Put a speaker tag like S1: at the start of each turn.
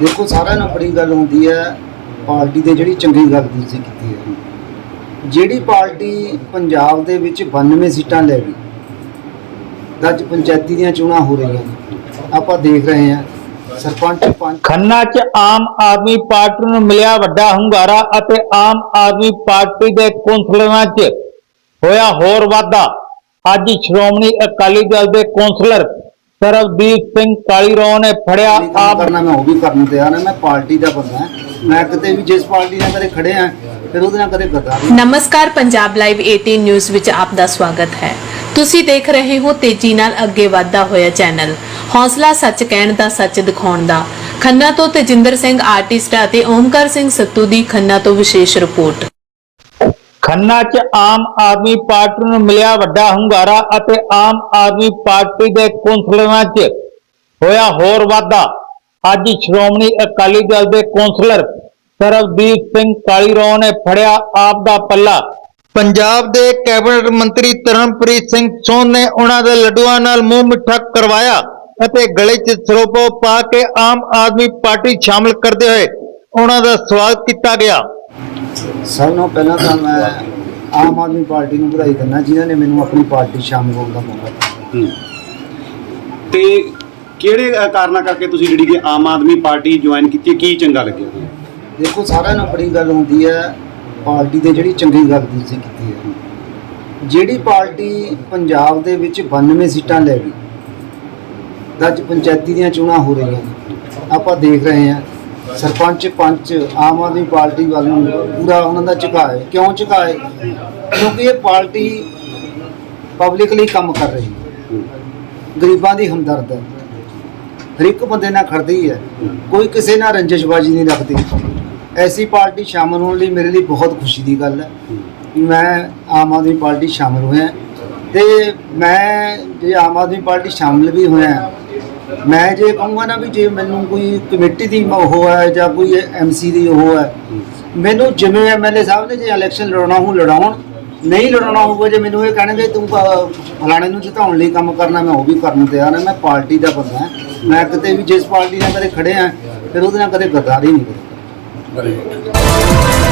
S1: ਦੇਖੋ, ਸਾਰਿਆਂ ਨਾਲ ਬੜੀ ਗੱਲ ਹੁੰਦੀ ਹੈ, ਪਾਰਟੀ ਦੇ ਜਿਹੜੀ ਚੰਗੀ ਗੱਲ ਤੁਸੀਂ ਕੀਤੀ ਹੈ ਜਿਹੜੀ ਪਾਰਟੀ ਪੰਜਾਬ ਦੇ ਵਿੱਚ 92 ਸੀਟਾਂ ਲੈ ਗਈ ਅੱਜ ਪੰਚਾਇਤੀ ਦੀਆਂ ਚੋਣਾਂ ਹੋ ਰਹੀਆਂ ਨੇ। ਆਪਾਂ ਦੇਖ ਰਹੇ ਹਾਂ, ਸਰਪੰਚ ਪੰਚ
S2: ਖੰਨਾ 'ਚ ਆਮ ਆਦਮੀ ਪਾਰਟੀ ਨੂੰ ਮਿਲਿਆ ਵੱਡਾ ਹੁੰਗਾਰਾ ਅਤੇ ਆਮ ਆਦਮੀ ਪਾਰਟੀ ਦੇ ਕੌਂਸਲਰਾਂ 'ਚ ਹੋਇਆ ਹੋਰ ਵਾਧਾ। ਅੱਜ ਸ਼੍ਰੋਮਣੀ ਅਕਾਲੀ ਦਲ ਦੇ ਕੌਂਸਲਰ ਸਰਬਦੀਪ ਸਿੰਘ ਕਾਲੀਰੋ ਨੇ ਫੜਿਆ ਆਪ।
S1: ਕਰਨਾ ਮੈਂ ਉਹ ਵੀ ਕਰਨ ਨੂੰ ਤਿਆਰ ਹਾਂ ਮੈਂ ਪਾਰਟੀ ਦਾ ਬੰਦਾ ਹਾਂ। ਮੈਂ ਕਿਤੇ ਵੀ ਜਿਸ ਪਾਰਟੀ ਨਾਲ ਕਦੇ ਖੜੇ ਆ ਫਿਰ ਉਹਦੇ ਨਾਲ ਕਦੇ ਗੱਦਾਰੀ
S3: ਨਮਸਕਾਰ ਪੰਜਾਬ ਲਾਈਵ 18 ਨਿਊਜ਼ ਵਿੱਚ ਆਪ ਦਾ ਸਵਾਗਤ ਹੈ। ਤੁਸੀਂ ਦੇਖ ਰਹੇ ਹੋ ਤੇਜ਼ੀ ਨਾਲ ਅੱਗੇ ਵਧਦਾ ਹੋਇਆ ਚੈਨਲ। ਹੌਸਲਾ ਸੱਚ ਕਹਿਣ ਦਾ ਸੱਚ ਦਿਖਾਉਣ ਦਾ। ਖੰਨਾ ਤੋਂ ਤੇਜਿੰਦਰ ਸਿੰਘ ਆਰਟਿਸਟ ਅਤੇ ਓਮਕਾਰ ਸਿੰਘ ਸੱਤੂ ਦੀ ਖੰਨਾ ਤੋਂ ਵਿਸ਼ੇਸ਼ ਰਿਪੋਰਟ।
S2: ਖੰਨਾ 'ਚ ਆਮ ਆਦਮੀ ਪਾਰਟੀ ਨੂੰ ਮਿਲਿਆ ਵੱਡਾ ਹੁੰਗਾਰਾ ਅਤੇ ਆਮ ਆਦਮੀ ਪਾਰਟੀ ਦੇ ਕੌਂਸਲਰਾਂ 'ਚ ਹੋਇਆ ਹੋਰ ਵਾਧਾ। ਅੱਜ ਸ਼੍ਰੋਮਣੀ ਅਕਾਲੀ ਦਲ ਦੇ ਕੌਂਸਲਰ ਸਰਬਦੀਪ ਸਿੰਘ ਕਾਲੀਰੋ ਨੇ ਫੜਿਆ ਆਪ ਦਾ ਪੱਲਾ। ਪੰਜਾਬ ਦੇ ਕੈਬਨਿਟ ਮੰਤਰੀ ਤਰਨਪ੍ਰੀਤ ਸਿੰਘ ਸੋਨ ਨੇ ਉਹਨਾਂ ਦੇ ਲੱਡੂਆਂ ਨਾਲ ਮੂੰਹ ਮਿੱਠਾ ਕਰਵਾਇਆ ਅਤੇ ਗਲੇ 'ਚ ਸਰੋਪੋ ਪਾ ਕੇ ਆਮ ਆਦਮੀ ਪਾਰਟੀ ਸ਼ਾਮਲ ਕਰਦੇ ਹੋਏ ਉਹਨਾਂ ਦਾ ਸਵਾਗਤ ਕੀਤਾ ਗਿਆ।
S1: ਸਭ ਤੋਂ ਪਹਿਲਾਂ ਤਾਂ ਮੈਂ ਆਮ ਆਦਮੀ ਪਾਰਟੀ ਨੂੰ ਵਧਾਈ ਕਰਨਾ ਜਿਨ੍ਹਾਂ ਨੇ ਮੈਨੂੰ ਆਪਣੀ ਪਾਰਟੀ ਸ਼ਾਮਲ ਹੋਣ ਦਾ ਮੌਕਾ ਦਿੱਤਾ
S4: ਹੂੰ। ਤੇ ਕਿਹੜੇ ਅ, ਕਾਰਨਾਂ ਕਰਕੇ ਤੁਸੀਂ ਜਿਹੜੀ ਕਿ ਆਮ ਆਦਮੀ ਪਾਰਟੀ ਜੁਆਇਨ ਕੀਤੀ ਹੈ? ਕੀ ਚੰਗਾ ਲੱਗਿਆ ਤੁਹਾਨੂੰ?
S1: ਦੇਖੋ ਸਾਰਿਆਂ ਨਾਲ ਬੜੀ ਗੱਲ ਹੁੰਦੀ ਹੈ ਪਾਰਟੀ ਦੇ ਜਿਹੜੀ ਚੰਗੀ ਗੱਲ ਤੁਸੀਂ ਕੀਤੀ ਹੈ ਜਿਹੜੀ ਪਾਰਟੀ ਪੰਜਾਬ ਦੇ ਵਿੱਚ 92 ਸੀਟਾਂ ਲੈ ਗਈ ਤਾਂ ਅੱਜ ਪੰਚਾਇਤੀ ਦੀਆਂ ਚੋਣਾਂ ਹੋ ਰਹੀਆਂ ਨੇ ਆਪਾਂ ਦੇਖ ਰਹੇ ਹਾਂ ਸਰਪੰਚ ਪੰਚ ਆਮ ਆਦਮੀ ਪਾਰਟੀ ਵੱਲ ਨੂੰ ਪੂਰਾ ਉਹਨਾਂ ਦਾ ਝੁਕਾਅ ਹੈ। ਕਿਉਂ ਝੁਕਾਅ ਹੈ? ਕਿਉਂਕਿ ਇਹ ਪਾਰਟੀ ਪਬਲਿਕ ਲਈ ਕੰਮ ਕਰ ਰਹੀ ਹੈ। ਗਰੀਬਾਂ ਦੀ ਹਮਦਰਦ ਹੈ। ਹਰ ਇੱਕ ਬੰਦੇ ਨਾਲ ਖੜਦੀ ਹੈ। ਕੋਈ ਕਿਸੇ ਨਾਲ ਰੰਜਿਸ਼ਬਾਜੀ ਨਹੀਂ ਰੱਖਦੀ। ਐਸੀ ਪਾਰਟੀ ਸ਼ਾਮਲ ਹੋਣ ਲਈ ਮੇਰੇ ਲਈ ਬਹੁਤ ਖੁਸ਼ੀ ਦੀ ਗੱਲ ਹੈ ਕਿ ਮੈਂ ਆਮ ਆਦਮੀ ਪਾਰਟੀ ਸ਼ਾਮਲ ਹੋਇਆ। ਤੇ ਮੈਂ ਜੇ ਆਮ ਆਦਮੀ ਪਾਰਟੀ ਸ਼ਾਮਲ ਵੀ ਹੋਇਆ ਮੈਂ ਜੇ ਕਹੂੰਗਾ ਨਾ ਵੀ ਜੇ ਮੈਨੂੰ ਕੋਈ ਕਮੇਟੀ ਦੀ ਉਹ ਹੈ ਜਾਂ ਕੋਈ ਐਮਸੀ ਦੀ ਉਹ ਹੈ, ਮੈਨੂੰ ਜਿਵੇਂ ਐਮਐਲਏ ਸਾਹਿਬ ਨੇ ਜੇ ਇਲੈਕਸ਼ਨ ਲੜਾਉਣਾ ਹੋ ਲੜਾਉਣ, ਨਹੀਂ ਲੜਾਉਣਾ ਹੋਊਗਾ, ਜੇ ਮੈਨੂੰ ਇਹ ਕਹਿਣਗੇ ਤੂੰ ਫਲਾਣੇ ਨੂੰ ਜਿਤਾਉਣ ਲਈ ਕੰਮ ਕਰਨਾ, ਮੈਂ ਉਹ ਵੀ ਕਰਨ ਤਿਆਰ ਹਾਂ, ਮੈਂ ਪਾਰਟੀ ਦਾ ਬੰਦਾ ਹਾਂ। ਮੈਂ ਕਿਤੇ ਵੀ ਜਿਸ ਪਾਰਟੀ ਨਾਲ ਕਦੇ ਖੜੇ ਆ ਫਿਰ ਉਹਦੇ ਨਾਲ ਕਦੇ ਗੱਦਾਰੀ ਨਹੀਂ ਕਰਦਾ।